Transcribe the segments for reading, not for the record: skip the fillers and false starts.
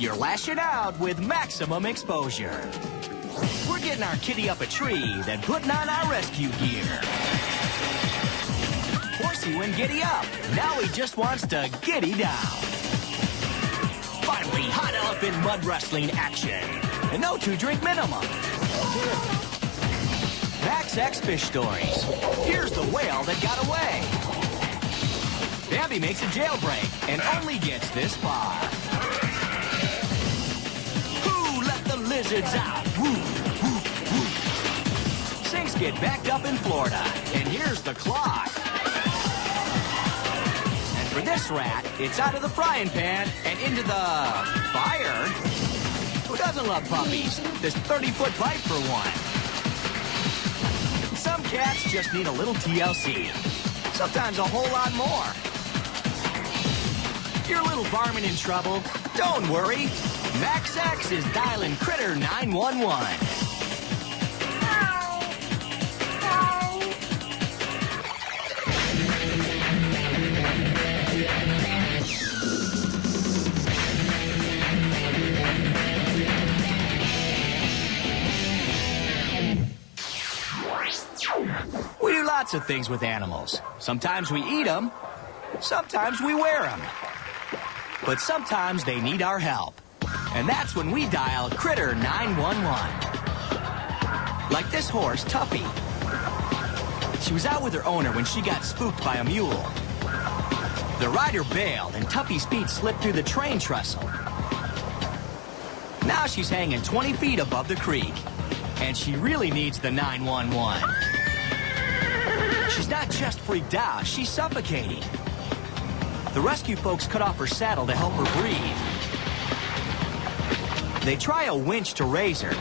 you're lashing out with maximum exposure. We're getting our kitty up a tree, then putting on our rescue gear. Horsey went giddy up. Now he just wants to giddy down. Finally, hot elephant mud wrestling action. And no 2-drink minimum. Max X Fish Stories. Here's the whale that got away. Bambi makes a jailbreak and only gets this far. Who let the lizards out? Woo, woo, woo. Sinks get backed up in Florida. And here's the clock. And for this rat, it's out of the frying pan and into the fire. Who doesn't love puppies? This 30-foot bite for one. Some cats just need a little TLC. Sometimes a whole lot more. Your little varmint in trouble? Don't worry. Max X is dialing Critter 911. We do lots of things with animals. Sometimes we eat them. Sometimes we wear them. But sometimes they need our help. And that's when we dial Critter 911. Like this horse, Tuffy. She was out with her owner when she got spooked by a mule. The rider bailed and Tuffy's feet slipped through the train trestle. Now she's hanging 20 feet above the creek. And she really needs the 911. She's not just freaked out, she's suffocating. The rescue folks cut off her saddle to help her breathe. They try a winch to raise her,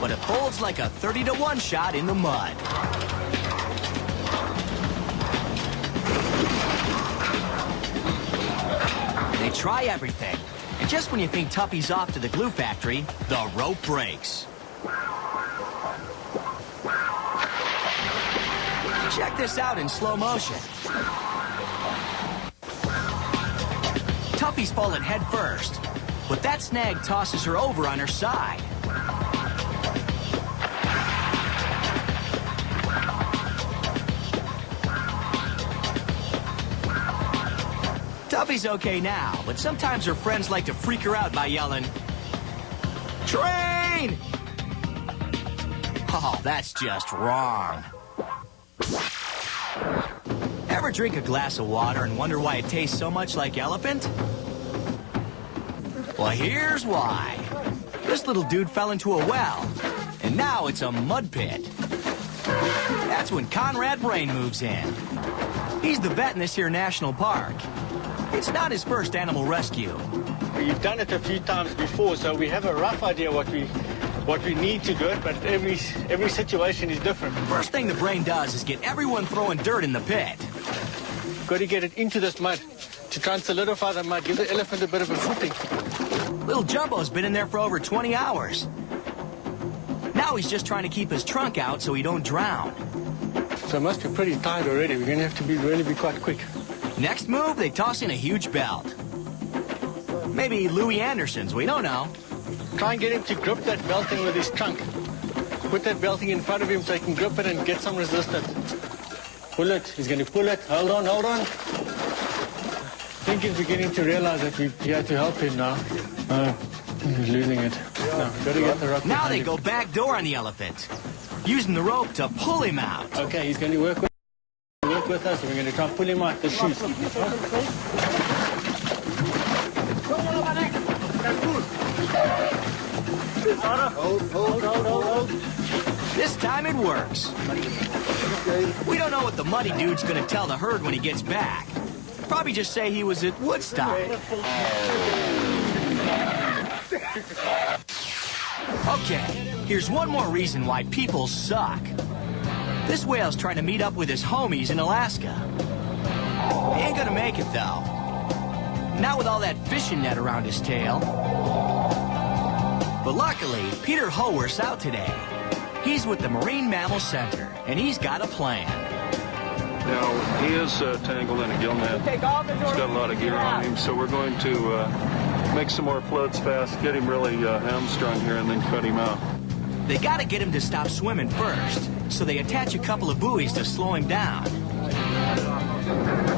but it folds like a 30-to-1 shot in the mud. They try everything, and just when you think Tuffy's off to the glue factory, the rope breaks. Check this out in slow motion. Tuffy's fallen head first, but that snag tosses her over on her side. Tuffy's okay now, but sometimes her friends like to freak her out by yelling, "Train!" Oh, that's just wrong. Ever drink a glass of water and wonder why it tastes so much like elephant? Well, here's why. This little dude fell into a well, and now it's a mud pit. That's when Conrad Brain moves in. He's the vet in this here national park. It's not his first animal rescue. We've done it a few times before, so we have a rough idea what we need to do it, but every situation is different. First thing the Brain does is get everyone throwing dirt in the pit. Got to get it into this mud to try and solidify the mud, give the elephant a bit of a footing. Little Jumbo's been in there for over 20 hours. Now he's just trying to keep his trunk out so he don't drown. So it must be pretty tight already. We're going to have to really be quite quick. Next move, they toss in a huge belt. Maybe Louis Anderson's, we don't know. Try and get him to grip that belting with his trunk. Put that belting in front of him so he can grip it and get some resistance. Pull it. He's going to pull it. Hold on, hold on. I think he's beginning to realize that we have to help him now. He's losing it. No, got to get the rope. Now they go back door on the elephant, using the rope to pull him out. Okay, he's going to work with us. We're going to try and pull him out the shoes. Hold. This time it works. We don't know what the muddy dude's gonna tell the herd when he gets back. Probably just say he was at Woodstock. Okay, here's one more reason why people suck. This whale's trying to meet up with his homies in Alaska. He ain't gonna make it, though. Not with all that fishing net around his tail. But luckily, Peter Howarth's out today. He's with the Marine Mammal Center, and he's got a plan. Now, he is tangled in a gill net. He's got a lot of gear on him, so we're going to make some more floats fast, get him really hamstrung here, and then cut him out. They gotta get him to stop swimming first, so they attach a couple of buoys to slow him down.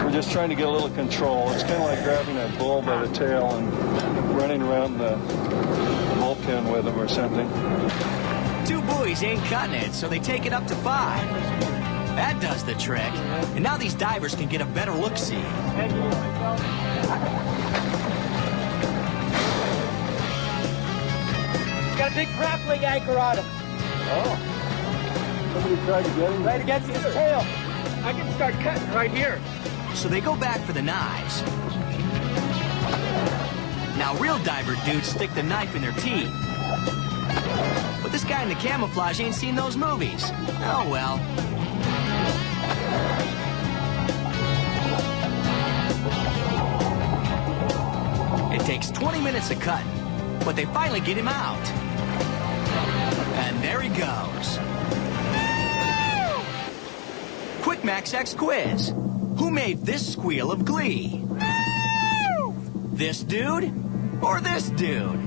We're just trying to get a little control. It's kind of like grabbing a bull by the tail and running around the bullpen with him or something. 2 buoys ain't cutting it, so they take it up to 5. That does the trick. And now these divers can get a better look-see. Got a big grappling anchor on him. Oh. Somebody tried to get him? Right against his tail. I can start cutting right here. So they go back for the knives. Now real diver dudes stick the knife in their teeth. But this guy in the camouflage ain't seen those movies. Oh well. It takes 20 minutes of cutting, but they finally get him out. And there he goes. Quick Max X quiz. Who made this squeal of glee? This dude or this dude?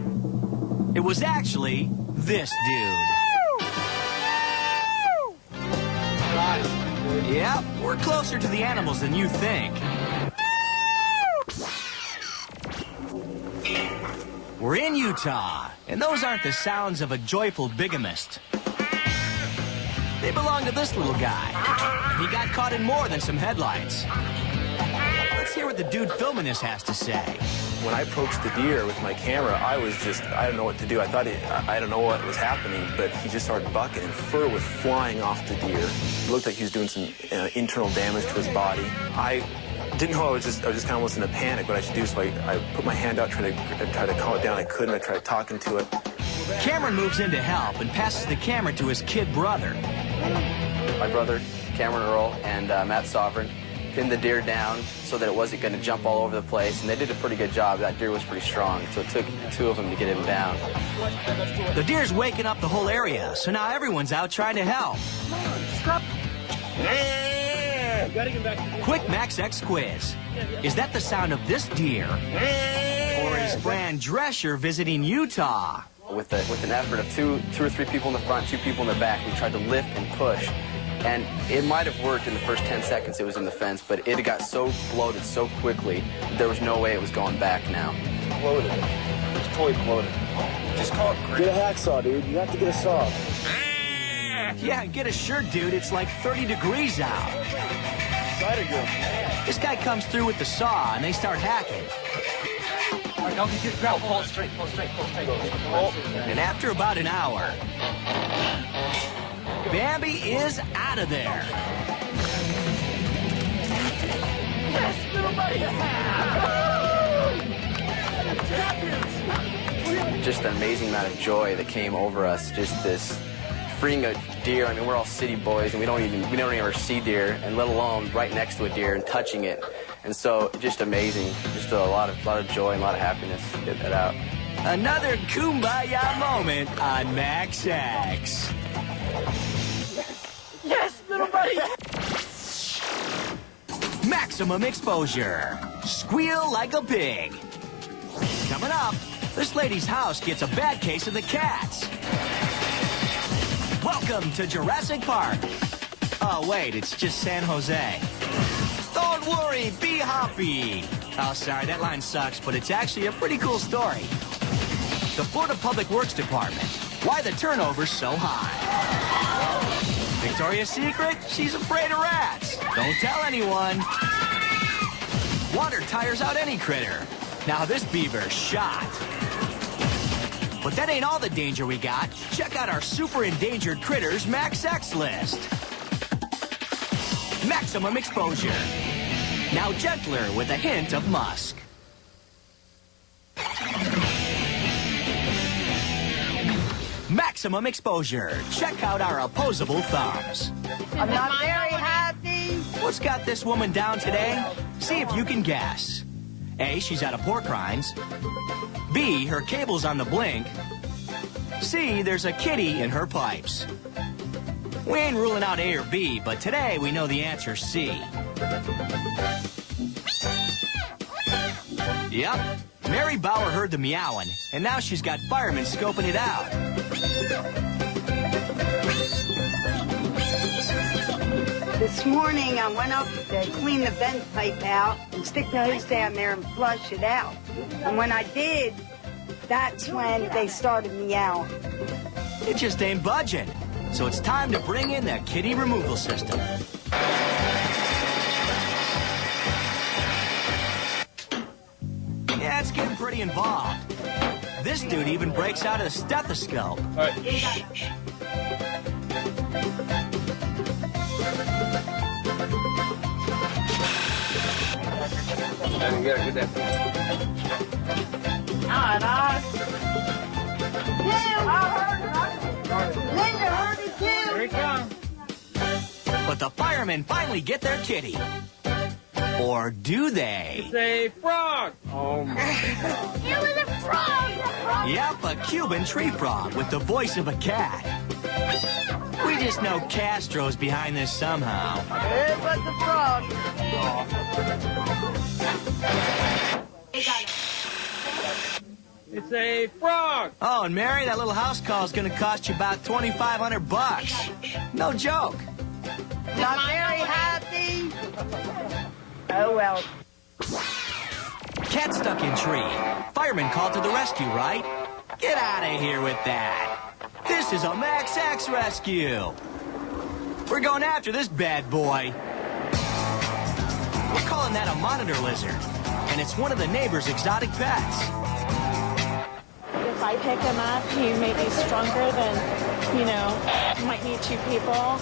It was actually this dude. Yep, we're closer to the animals than you think. We're in Utah, and those aren't the sounds of a joyful bigamist. They belong to this little guy. He got caught in more than some headlights. Let's hear what the dude filming this has to say. When I approached the deer with my camera, I didn't know what to do. I don't know what was happening, but he just started bucking, and fur was flying off the deer. It looked like he was doing some internal damage to his body. I didn't know. I was just kind of almost in a panic what I should do, so I put my hand out, tried to calm it down. I couldn't. I tried talking to it. Cameron moves in to help and passes the camera to his kid brother. My brother, Cameron Earl, and Matt Sovereign pinned the deer down so that it wasn't going to jump all over the place, and they did a pretty good job. That deer was pretty strong, so it took 2 of them to get him down. The deer's waking up the whole area, so now everyone's out trying to help. Quick Max X quiz. Is that the sound of this deer? Or is Fran Drescher visiting Utah? With an effort of two or three people in the front, 2 people in the back, we tried to lift and push. And it might have worked in the first 10 seconds it was in the fence, but it got so bloated so quickly, there was no way it was going back now. It's bloated. It's totally bloated. Just call it great. Get a hacksaw, dude. You have to get a saw. Yeah, get a shirt, dude. It's like 30 degrees out. This guy comes through with the saw, and they start hacking. All right, don't get too proud. Pull it straight, pull it straight, pull it straight. And after about an hour, Bambi is out of there. Just an amazing amount of joy that came over us. Just this freeing a deer. I mean, we're all city boys, and we don't even ever see deer, and let alone right next to a deer and touching it. And so, just amazing. Just a lot of joy and a lot of happiness to get that out. Another kumbaya moment on Max X. Yes, little buddy! Maximum exposure. Squeal like a pig. Coming up, this lady's house gets a bad case of the cats. Welcome to Jurassic Park. Oh, wait, it's just San Jose. Don't worry, be happy. Oh, sorry, that line sucks, but it's actually a pretty cool story. The Florida Public Works Department. Why the turnover's so high. Victoria's Secret? She's afraid of rats. Don't tell anyone. Water tires out any critter. Now this beaver's shot. But that ain't all the danger we got. Check out our super endangered critters Max X list. Maximum exposure. Now gentler with a hint of musk. Maximum exposure. Check out our opposable thumbs. I'm not very happy. What's got this woman down today? See if you can guess. A, she's out of pork rinds. B, her cable's on the blink. C, there's a kitty in her pipes. We ain't ruling out A or B, but today we know the answer's C. Yep, Mary Bauer heard the meowing, and now she's got firemen scoping it out. This morning, I went up to clean the vent pipe out and stick the hose down there and flush it out. And when I did, that's when they started meowing. It just ain't budging. So it's time to bring in the kitty removal system. Yeah, it's getting pretty involved. This dude even breaks out of the stethoscope. All right. Shh. Linda heard it too. Here it comes. But the firemen finally get their kitty. Or do they? It's a frog. Oh my God. It was a frog. Yep, a Cuban tree frog with the voice of a cat. We just know Castro's behind this somehow. It was a frog. It's a frog. Oh, and Mary, that little house call is going to cost you about $2,500. No joke. Not very happy. Oh, well. Cat stuck in tree. Fireman called to the rescue, right? Get out of here with that. This is a Max X rescue. We're going after this bad boy. We're calling that a monitor lizard. And it's one of the neighbor's exotic pets. If I pick him up, he may be stronger than, might need 2 people.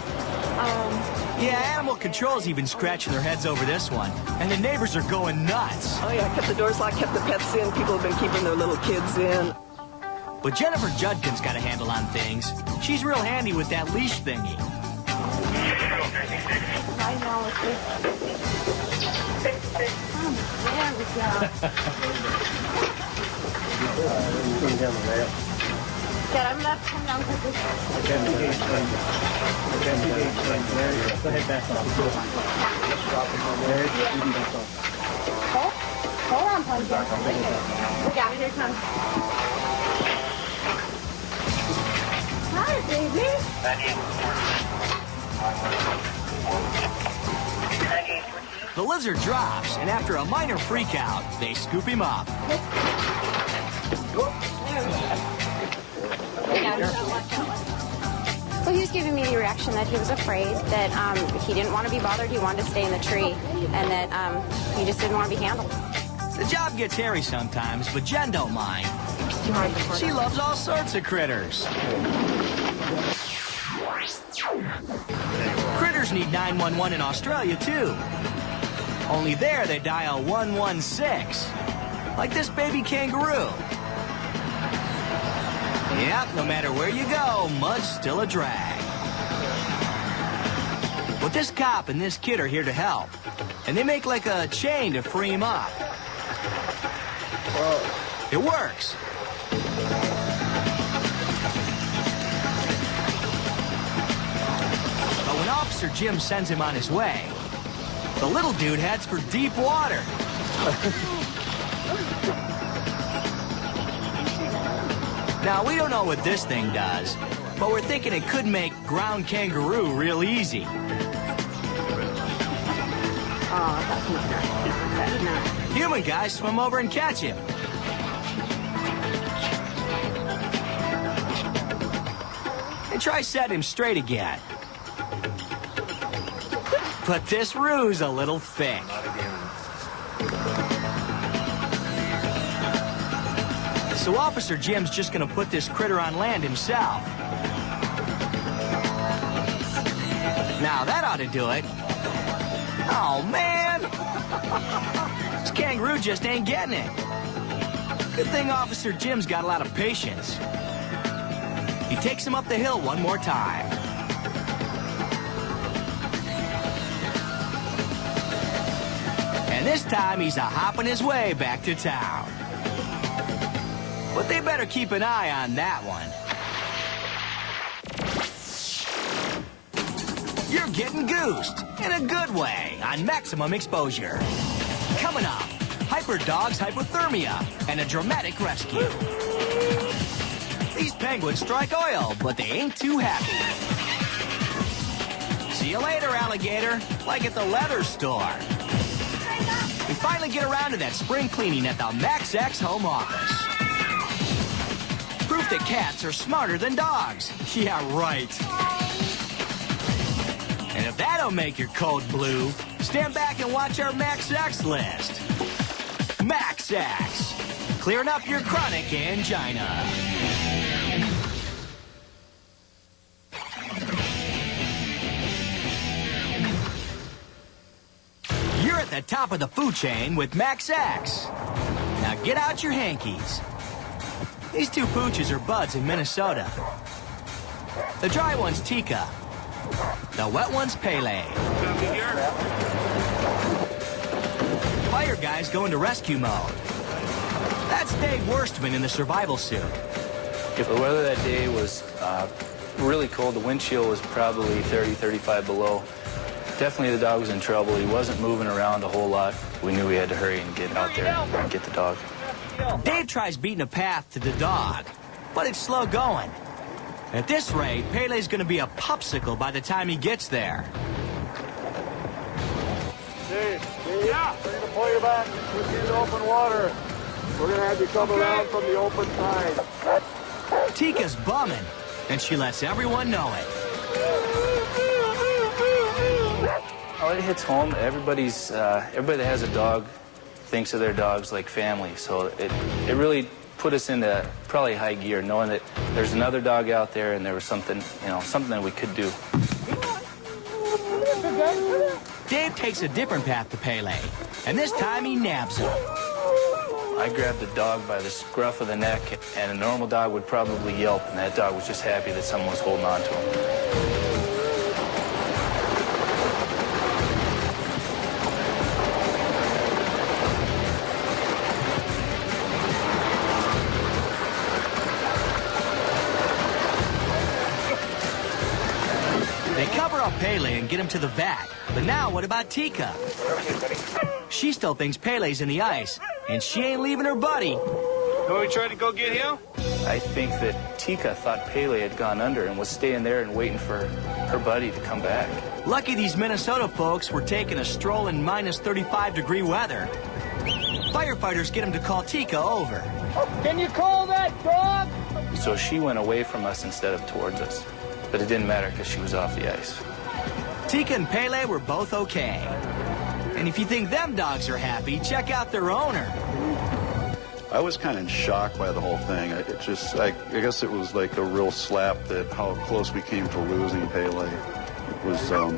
Yeah, animal control's even scratching their heads over this one. And the neighbors are going nuts. Oh, yeah, kept the doors locked, kept the pets in. People have been keeping their little kids in. But Jennifer Judkin's got a handle on things. She's real handy with that leash thingy. I know. There we go. Dad, I'm gonna come down quickly. Go ahead, back off. Hold on, Pumpkin. Yeah, here it comes. Hi, baby. The lizard drops, and after a minor freakout, they scoop him up. Well, he was giving me the reaction that he was afraid, that he didn't want to be bothered, he wanted to stay in the tree, and that he just didn't want to be handled. The job gets hairy sometimes, but Jen don't mind. She loves all sorts of critters. Critters need 911 in Australia, too. Only there they dial 116. Like this baby kangaroo. Yep, no matter where you go, mud's still a drag. But this cop and this kid are here to help. And they make like a chain to free him up. It works. But when Officer Jim sends him on his way, the little dude heads for deep water. Now, we don't know what this thing does, but we're thinking it could make ground kangaroo real easy. Oh, that's not nice. That's not. Human guys swim over and catch him. And try setting him straight again. But this ruse a little thick. So Officer Jim's just gonna put this critter on land himself. Now that ought to do it. Oh, man! This kangaroo just ain't getting it. Good thing Officer Jim's got a lot of patience. He takes him up the hill one more time. And this time he's a-hopping his way back to town. But they better keep an eye on that one. You're getting goosed, in a good way, on Maximum Exposure. Coming up, hyper dog's hypothermia, and a dramatic rescue. These penguins strike oil, but they ain't too happy. See you later, alligator, like at the leather store. We finally get around to that spring cleaning at the Max X home office. Proof that cats are smarter than dogs. Yeah, right. And if that don't make your code blue, stand back and watch our Max X list. Max X, clearing up your chronic angina. You're at the top of the food chain with Max X. Now get out your hankies. These two pooches are buds in Minnesota. The dry one's Tika. The wet one's Pele. Fire guy's going to rescue mode. That's Dave Worstman in the survival suit. If the weather that day was really cold, the wind chill was probably 30, 35 below. Definitely the dog was in trouble. He wasn't moving around a whole lot. We knew we had to hurry and get out there and get the dog. Dave tries beating a path to the dog, but it's slow going. At this rate, Pele's gonna be a popsicle by the time he gets there. Dave, yeah. Bring the pull you back. Put you in open water. We're gonna have you come around from the open side. Tika's bumming, and she lets everyone know it. Oh, it hits home. Everybody that has a dog thinks of their dogs like family. So it really put us into probably high gear, knowing that there's another dog out there and there was something, something that we could do. Dave takes a different path to Pele, and this time he nabs him. I grabbed the dog by the scruff of the neck, and a normal dog would probably yelp, and that dog was just happy that someone was holding on to him. Pele and get him to the vat. But now, what about Tika? She still thinks Pele's in the ice, and she ain't leaving her buddy. Can we try to go get him? I think that Tika thought Pele had gone under and was staying there and waiting for her buddy to come back. Lucky these Minnesota folks were taking a stroll in minus 35-degree weather. Firefighters get him to call Tika over. Can you call that dog? So she went away from us instead of towards us. But it didn't matter because she was off the ice. Tika and Pele were both okay. And if you think them dogs are happy, check out their owner. I was kind of in shock by the whole thing. I guess it was like a real slap that how close we came to losing Pele. It was a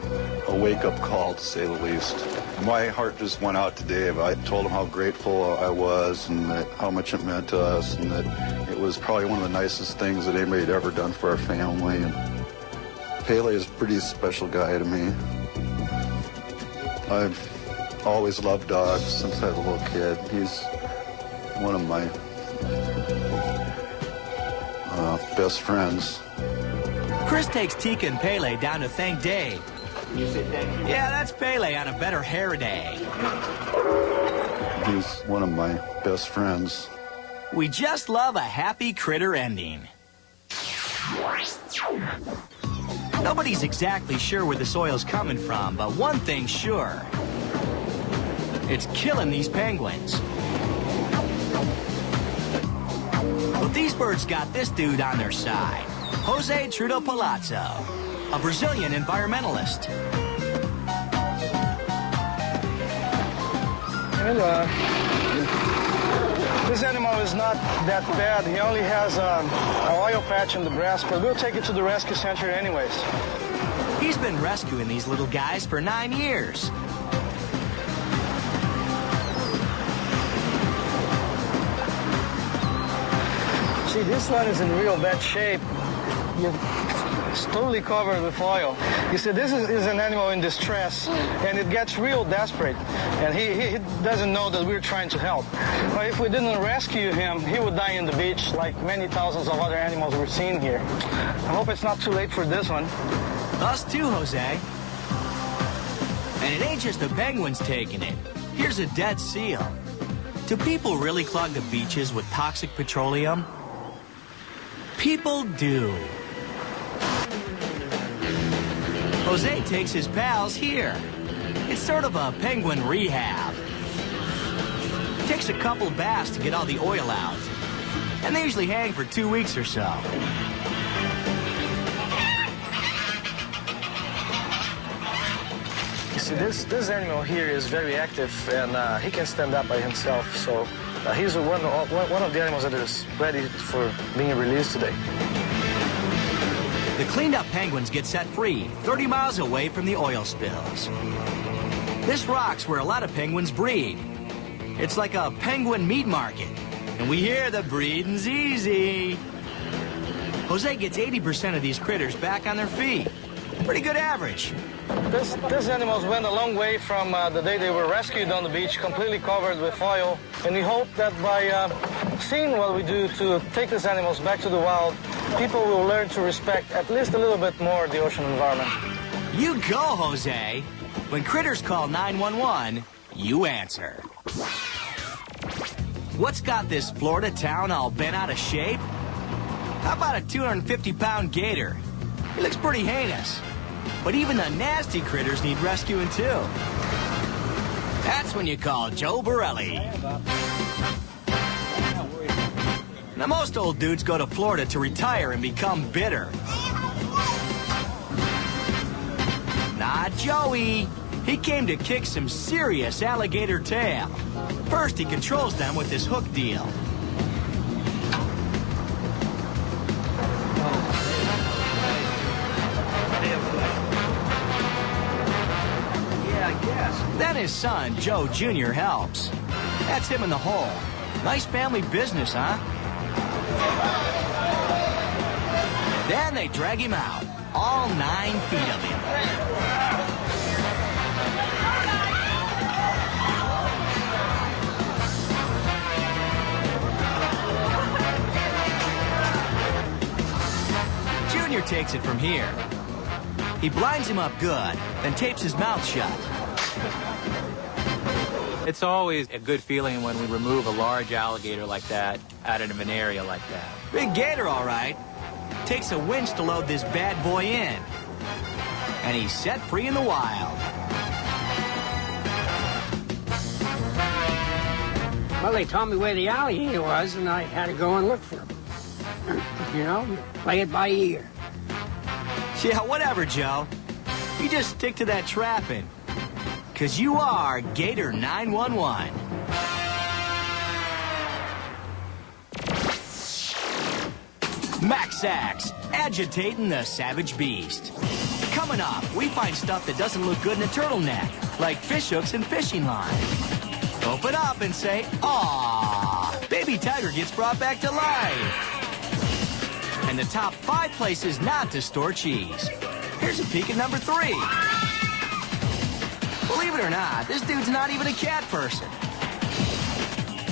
wake-up call, to say the least. My heart just went out to Dave. I told him how grateful I was and that how much it meant to us and that it was probably one of the nicest things that anybody had ever done for our family. And Pele is a pretty special guy to me. I've always loved dogs since I was a little kid. He's one of my best friends. Chris takes Tika and Pele down to thank Dave. You say thank you? Yeah, that's Pele on a better hair day. He's one of my best friends. We just love a happy critter ending. Nobody's exactly sure where this oil's coming from, but one thing's sure. It's killing these penguins. But these birds got this dude on their side. Jose Trudeau Palazzo, a Brazilian environmentalist. This animal is not that bad. He only has an oil patch in the breast, but we'll take it to the rescue center anyways. He's been rescuing these little guys for 9 years. See, this one is in real bad shape. It's totally covered with oil. You see, this is an animal in distress, and it gets real desperate. And he doesn't know that we're trying to help. But if we didn't rescue him, he would die in the beach like many thousands of other animals we're seeing here. I hope it's not too late for this one. Us too, Jose. And it ain't just the penguins taking it. Here's a dead seal. Do people really clog the beaches with toxic petroleum? People do. Jose takes his pals here. It's sort of a penguin rehab. Takes a couple baths to get all the oil out. And they usually hang for 2 weeks or so. You see, this animal here is very active, and he can stand up by himself. So he's one of the animals that is ready for being released today. The cleaned-up penguins get set free 30 miles away from the oil spills. This rock's where a lot of penguins breed. It's like a penguin meat market, and we hear the breeding's easy. Jose gets 80% of these critters back on their feet. Pretty good average. These animals went a long way from the day they were rescued on the beach, completely covered with oil. And we hope that by seeing what we do to take these animals back to the wild, people will learn to respect at least a little bit more the ocean environment. You go, Jose. When critters call 911, you answer. What's got this Florida town all bent out of shape? How about a 250-pound gator? He looks pretty heinous. But even the nasty critters need rescuing, too. That's when you call Joe Borelli. Now, most old dudes go to Florida to retire and become bitter. Not Joey. He came to kick some serious alligator tail. First, he controls them with this hook deal. Then his son, Joe Jr., helps. That's him in the hole. Nice family business, huh? Then they drag him out. All 9 feet of him. Junior takes it from here. He blinds him up good, then tapes his mouth shut. It's always a good feeling when we remove a large alligator like that out of an area like that. Big gator, all right. Takes a winch to load this bad boy in. And he's set free in the wild. Well, they told me where the alligator was, and I had to go and look for him. You know, play it by ear. Yeah, whatever, Joe. You just stick to that trapping. Because you are Gator 911. Max Axe, agitating the savage beast. Coming up, we find stuff that doesn't look good in a turtleneck, like fish hooks and fishing line. Open up and say, "Aww, baby tiger gets brought back to life." And the top 5 places not to store cheese. Here's a peek at number 3. Believe it or not, this dude's not even a cat person.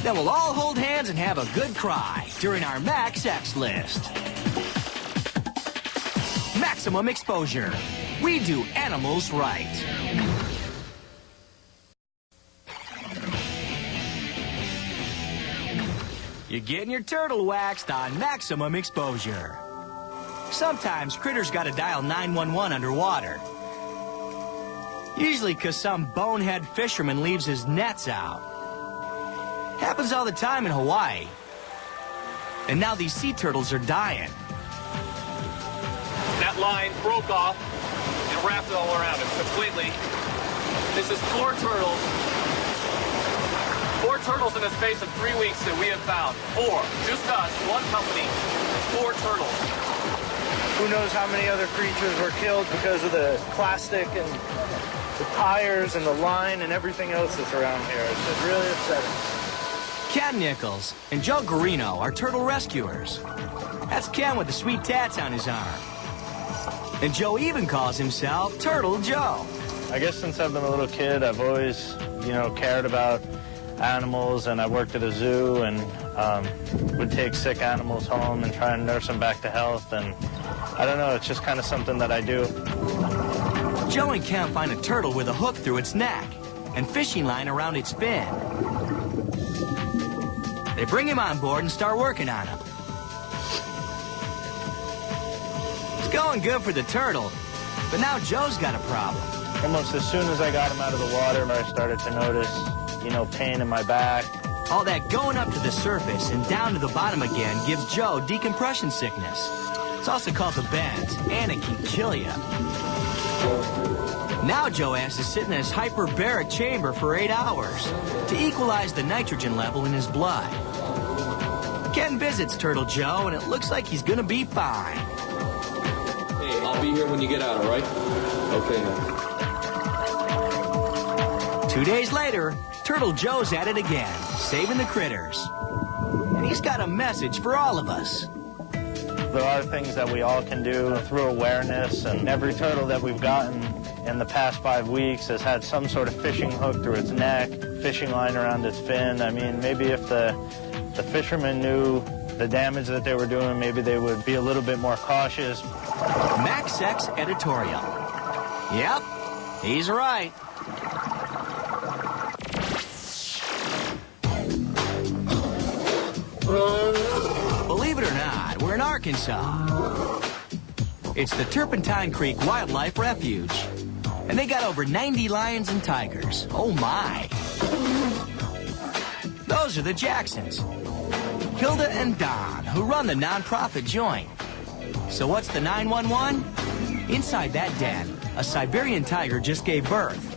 Then we'll all hold hands and have a good cry during our Max X list. Maximum exposure. We do animals right. You're getting your turtle waxed on maximum exposure. Sometimes critters gotta dial 911 underwater. Usually because some bonehead fisherman leaves his nets out. Happens all the time in Hawaii. And now these sea turtles are dying. That line broke off and wrapped it all around it completely. This is 4 turtles. 4 turtles in the space of 3 weeks that we have found. 4. Just us, one company, 4 turtles. Who knows how many other creatures were killed because of the plastic and the tires and the line and everything else that's around here. It's just really upsetting. Ken Nichols and Joe Garino are turtle rescuers. That's Ken with the sweet tats on his arm. And Joe even calls himself Turtle Joe. I guess since I've been a little kid, I've always, cared about animals, and I worked at a zoo and would take sick animals home and try and nurse them back to health. And I don't know, it's just kind of something that I do. Joe and Ken find a turtle with a hook through its neck and fishing line around its fin. They bring him on board and start working on him. It's going good for the turtle, but now Joe's got a problem. Almost as soon as I got him out of the water, I started to notice, pain in my back. All that going up to the surface and down to the bottom again gives Joe decompression sickness. It's also called the bends, and it can kill you. Now Joe has to sit in his hyperbaric chamber for 8 hours to equalize the nitrogen level in his blood. Ken visits Turtle Joe, and it looks like he's gonna be fine. Hey, I'll be here when you get out, all right? Okay, man. 2 days later, Turtle Joe's at it again, saving the critters. And he's got a message for all of us. There are things that we all can do through awareness, and every turtle that we've gotten in the past 5 weeks has had some sort of fishing hook through its neck, fishing line around its fin. I mean, maybe if the fishermen knew the damage that they were doing, maybe they would be a little bit more cautious. Max X editorial. Yep, he's right. Believe it or not, we're in Arkansas. It's the Turpentine Creek Wildlife Refuge. And they got over 90 lions and tigers. Oh my. Those are the Jacksons. Hilda and Don, who run the nonprofit joint. So what's the 911? Inside that den, a Siberian tiger just gave birth.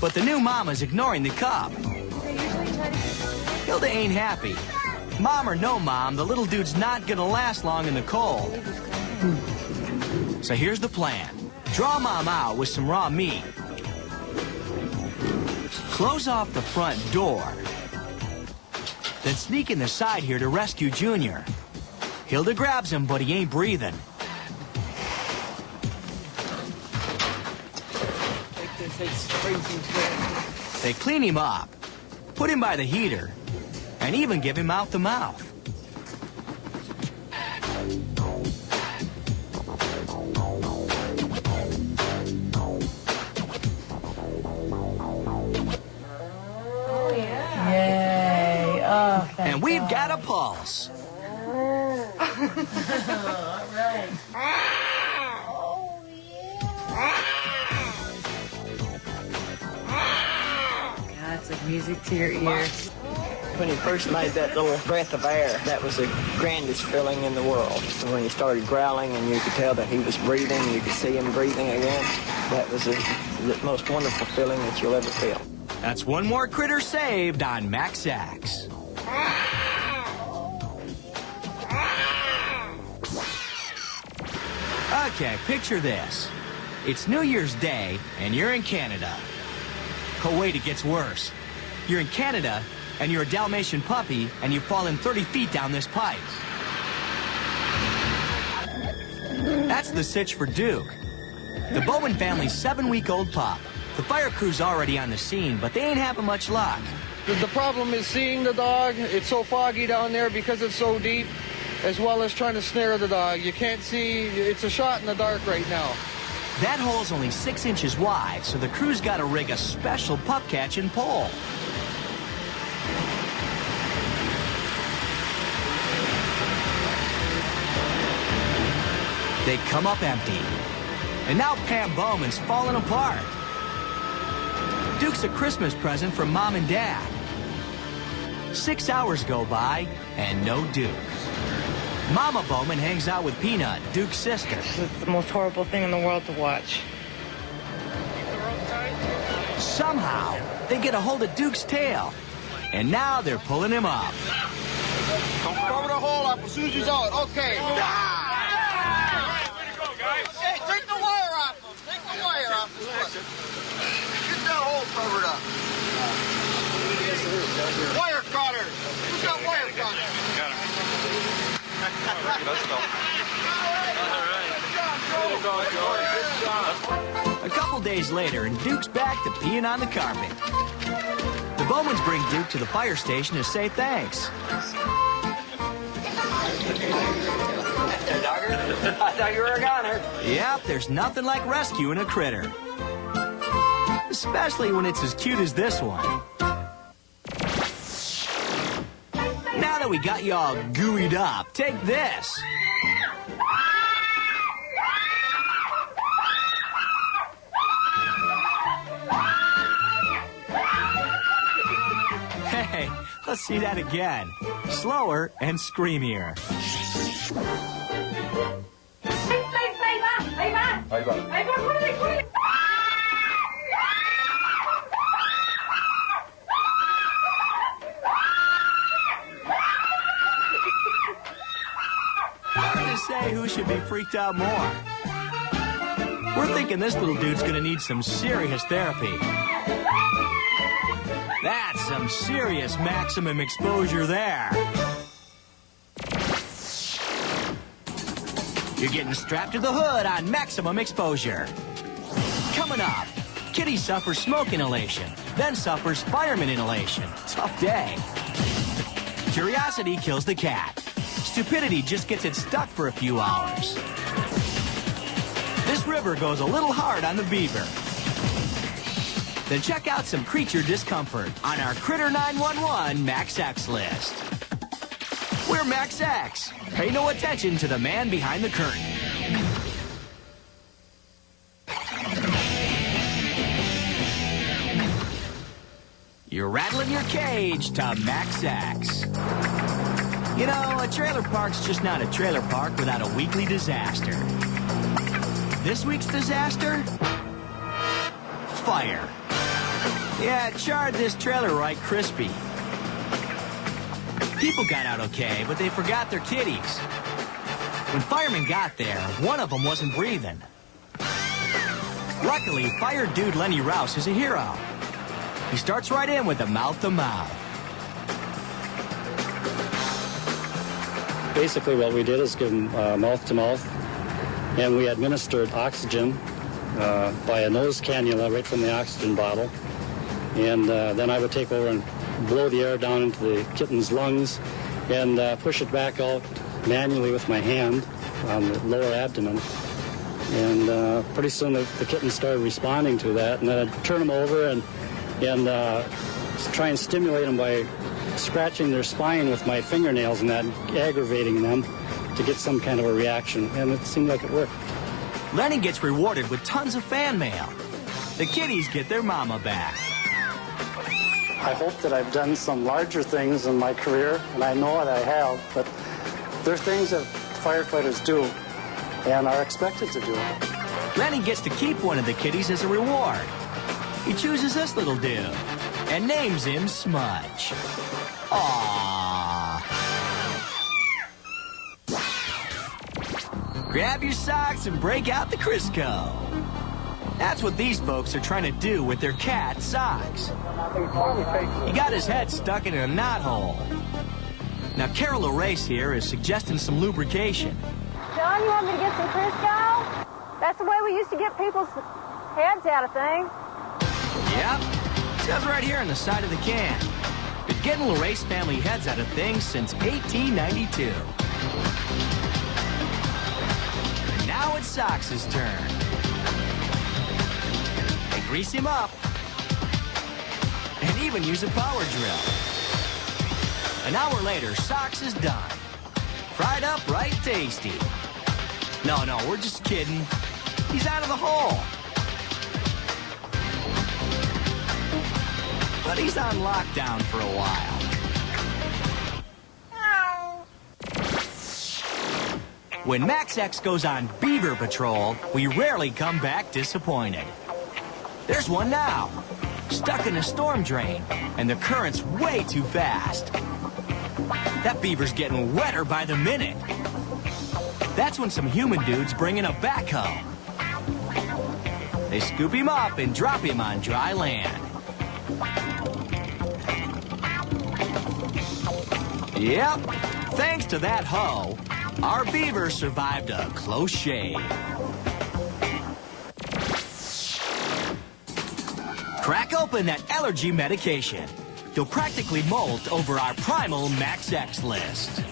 But the new mama's ignoring the cub. Hilda ain't happy. Mom or no mom, the little dude's not gonna last long in the cold. So here's the plan. Draw Mom out with some raw meat. Close off the front door. Then sneak in the side here to rescue Junior. Hilda grabs him, but he ain't breathing. They clean him up, put him by the heater, and even give him mouth-to-mouth. Yay. Oh, and we've got a pulse. All right. God, it's like music to your ears. When he first made that little breath of air, that was the grandest feeling in the world. And when he started growling and you could tell that he was breathing, you could see him breathing again, that was the most wonderful feeling that you'll ever feel. That's one more critter saved on Max X. Okay, picture this. It's New Year's Day, and you're in Canada. Oh, wait, it gets worse. You're in Canada, and you're a Dalmatian puppy, and you've fallen 30 feet down this pipe. That's the sitch for Duke. The Bowman family's 7-week-old pup. The fire crew's already on the scene, but they ain't having much luck. The problem is seeing the dog. It's so foggy down there because it's so deep, as well as trying to snare the dog. You can't see. It's a shot in the dark right now. That hole's only 6 inches wide, so the crew's got to rig a special pup catching pole. They come up empty. And now Pam Bowman's falling apart. Duke's a Christmas present from Mom and Dad. 6 hours go by, and no Duke. Mama Bowman hangs out with Peanut, Duke's sister. It's the most horrible thing in the world to watch. Somehow, they get a hold of Duke's tail. And now they're pulling him up. Cover the hole up as soon as he's out. Okay. Hey, take the wire off him. Take the wire off his foot. Get that hole covered up. Wire cutter. Who's got wire cutter? Got him. Let's go. A couple days later, and Duke's back to peeing on the carpet. The Bowmans bring Duke to the fire station to say thanks. I thought you were a goner. Yep, there's nothing like rescuing a critter. Especially when it's as cute as this one. we got you all gooeyed up, take this. Hey, let's see that again. Slower and screamier. Hard to say who should be freaked out more. We're thinking this little dude's gonna need some serious therapy. That's some serious maximum exposure there. You're getting strapped to the hood on maximum exposure. Coming up, Kitty suffers smoke inhalation, then suffers fireman inhalation. Tough day. Curiosity kills the cat. Stupidity just gets it stuck for a few hours. This river goes a little hard on the beaver. Then check out some creature discomfort on our Critter 911 Max X list. We're Max X. Pay no attention to the man behind the curtain. You're rattling your cage to Max X. You know, a trailer park's just not a trailer park without a weekly disaster. This week's disaster? Fire. Yeah, it charred this trailer right crispy. People got out okay, but they forgot their kitties. When firemen got there, one of them wasn't breathing. Luckily, fire dude Lenny Rouse is a hero. He starts right in with a mouth-to-mouth. Basically, what we did is give him mouth-to-mouth, and we administered oxygen by a nose cannula right from the oxygen bottle. And then I would take over and blow the air down into the kitten's lungs and push it back out manually with my hand on the lower abdomen. And pretty soon the kitten started responding to that. And then I'd turn them over and try and stimulate them by scratching their spine with my fingernails and that, aggravating them to get some kind of a reaction. And it seemed like it worked. Lenny gets rewarded with tons of fan mail. The kitties get their mama back. I hope that I've done some larger things in my career, and I know that I have, but there are things that firefighters do and are expected to do. Lenny gets to keep one of the kitties as a reward. He chooses this little dude and names him Smudge. Aww. Grab your socks and break out the Crisco. That's what these folks are trying to do with their cat Socks. He got his head stuck in a knothole. Now, Carol O'Race here is suggesting some lubrication. John, you want me to get some Crisco? That's the way we used to get people's heads out of things. Yep. It says right here on the side of the can. Been getting O'Race family heads out of things since 1892. And now it's Socks' turn. They grease him up. And even use a power drill. An hour later, Socks is done. Fried up right tasty. No, we're just kidding. He's out of the hole. But he's on lockdown for a while. When Max X goes on beaver patrol, we rarely come back disappointed. There's one now. Stuck in a storm drain, and the current's way too fast. That beaver's getting wetter by the minute. That's when some human dudes bring in a backhoe. They scoop him up and drop him on dry land. Yep, thanks to that hoe, our beaver survived a close shave. Crack open that allergy medication. You'll practically molt over our primal Max X list.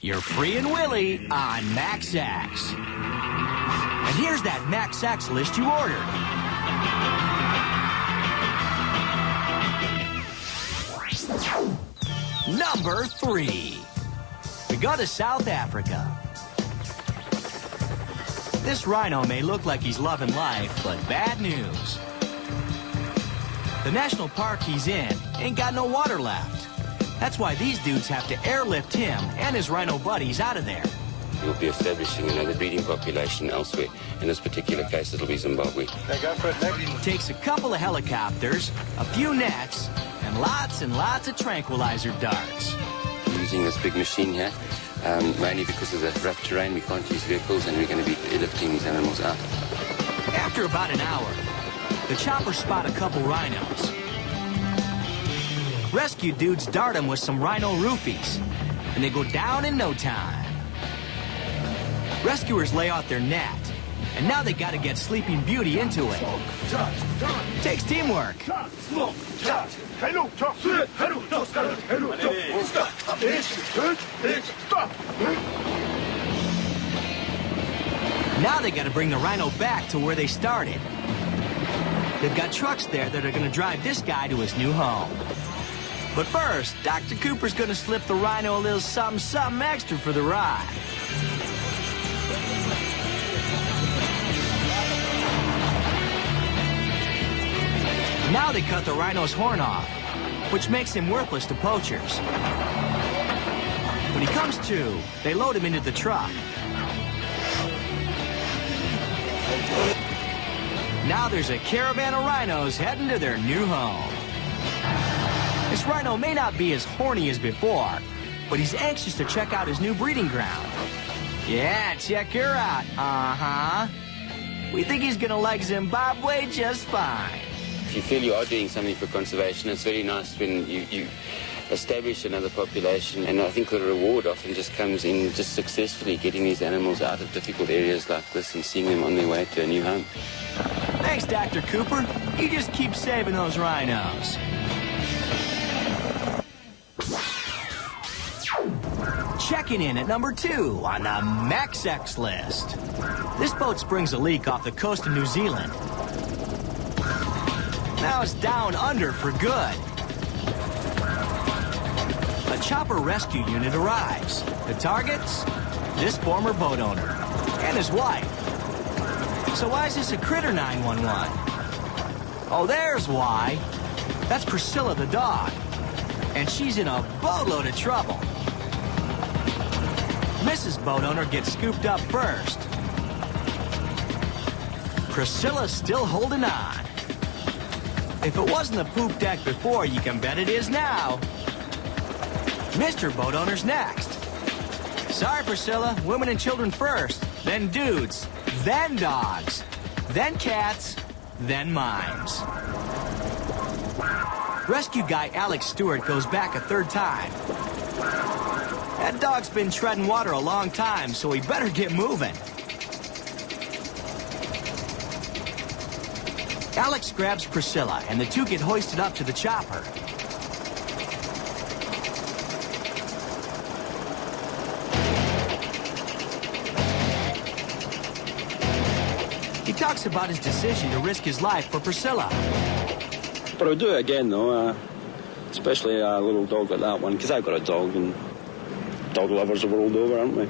You're Free and Willy on Max X. And here's that Max X list you ordered. Number 3. We go to South Africa. This rhino may look like he's loving life, but bad news. The national park he's in ain't got no water left. That's why these dudes have to airlift him and his rhino buddies out of there. You'll be establishing another breeding population elsewhere. In this particular case, it'll be Zimbabwe. It takes a couple of helicopters, a few nets, and lots of tranquilizer darts. Using this big machine here, mainly because of the rough terrain, we can't use vehicles, and we're going to be airlifting these animals out. After about an hour, the choppers spot a couple rhinos. Rescue dudes dart them with some rhino roofies, and they go down in no time. Rescuers lay out their net, and now they gotta get Sleeping Beauty into it. Takes teamwork. Now they gotta bring the rhino back to where they started. They've got trucks there that are gonna drive this guy to his new home. But first, Dr. Cooper's gonna slip the rhino a little something extra for the ride. Now they cut the rhino's horn off, which makes him worthless to poachers. When he comes to, they load him into the truck. Now there's a caravan of rhinos heading to their new home. This rhino may not be as horny as before, but he's anxious to check out his new breeding ground. Yeah, check her out. Uh-huh. We think he's gonna like Zimbabwe just fine. If you feel you are doing something for conservation, it's very nice when you establish another population, and I think the reward often just comes in just successfully getting these animals out of difficult areas like this and seeing them on their way to a new home. Thanks, Dr. Cooper. You just keep saving those rhinos. Checking in at number 2 on the Max X list. This boat springs a leak off the coast of New Zealand. Now it's down under for good. A chopper rescue unit arrives. The targets? This former boat owner and his wife. So why is this a Critter 911? Oh, there's why. That's Priscilla the dog. And she's in a boatload of trouble. Mrs. Boat Owner gets scooped up first. Priscilla's still holding on. If it wasn't the poop deck before, you can bet it is now. Mr. Boat Owner's next. Sorry, Priscilla. Women and children first, then dudes, then dogs, then cats, then mimes. Rescue guy Alex Stewart goes back a third time. That dog's been treading water a long time, so he better get moving. Alex grabs Priscilla, and the two get hoisted up to the chopper. He talks about his decision to risk his life for Priscilla. But I'll do it again, though, especially a little dog like that one, because I've got a dog, and dog lovers the world over, aren't we?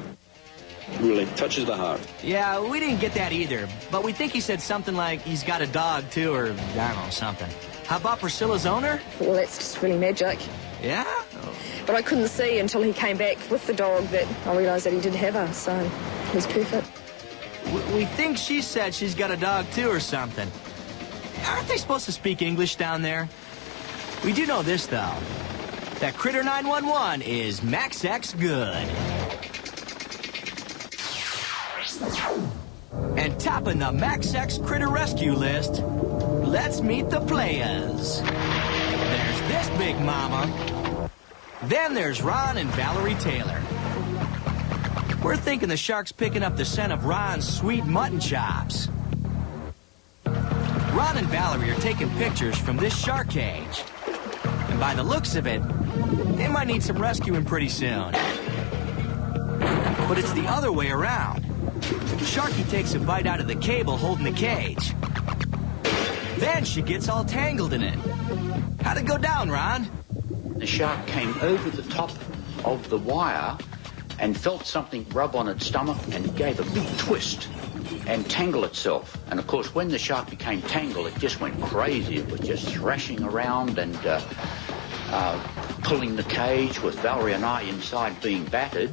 Really touches the heart. Yeah, we didn't get that either, but we think he said something like he's got a dog, too, or I don't know, something. How about Priscilla's owner? Well, that's just really magic. Yeah? But I couldn't see until he came back with the dog that I realised that he did have her, so it was perfect. We think she said she's got a dog, too, or something. Aren't they supposed to speak English down there? We do know this, though. That Critter 911 is Max X good. And topping the Max X Critter Rescue list, let's meet the players. There's this big mama. Then there's Ron and Valerie Taylor. We're thinking the shark's picking up the scent of Ron's sweet mutton chops. Ron and Valerie are taking pictures from this shark cage. And by the looks of it, they might need some rescuing pretty soon. But it's the other way around. Sharky takes a bite out of the cable holding the cage. Then she gets all tangled in it. How'd it go down, Ron? The shark came over the top of the wire and felt something rub on its stomach and gave a big twist and tangle itself. And of course, when the shark became tangled, it just went crazy. It was just thrashing around and pulling the cage with Valerie and I inside being battered.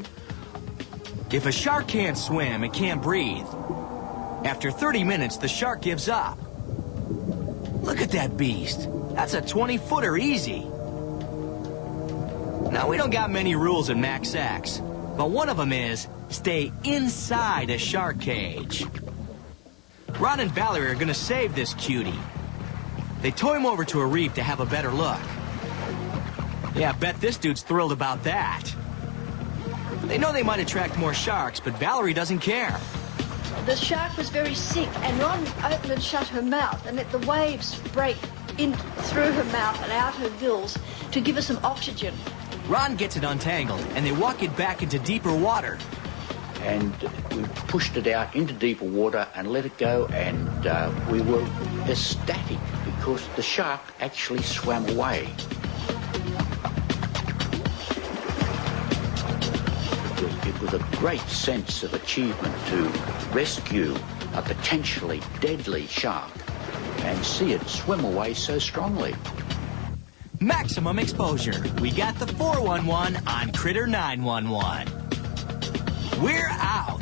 If a shark can't swim, it can't breathe. After 30 minutes, the shark gives up. Look at that beast. That's a 20-footer easy. Now, we don't got many rules in Max X, but one of them is stay inside a shark cage. Ron and Valerie are gonna save this cutie. They tow him over to a reef to have a better look. Yeah, I bet this dude's thrilled about that. They know they might attract more sharks, but Valerie doesn't care. The shark was very sick, and Ron opened and shut her mouth and let the waves break in through her mouth and out her gills to give her some oxygen. Ron gets it untangled, and they walk it back into deeper water. And we pushed it out into deeper water and let it go, and we were ecstatic because the shark actually swam away. It was a great sense of achievement to rescue a potentially deadly shark and see it swim away so strongly. Maximum exposure. We got the 411 on Critter 911. We're out.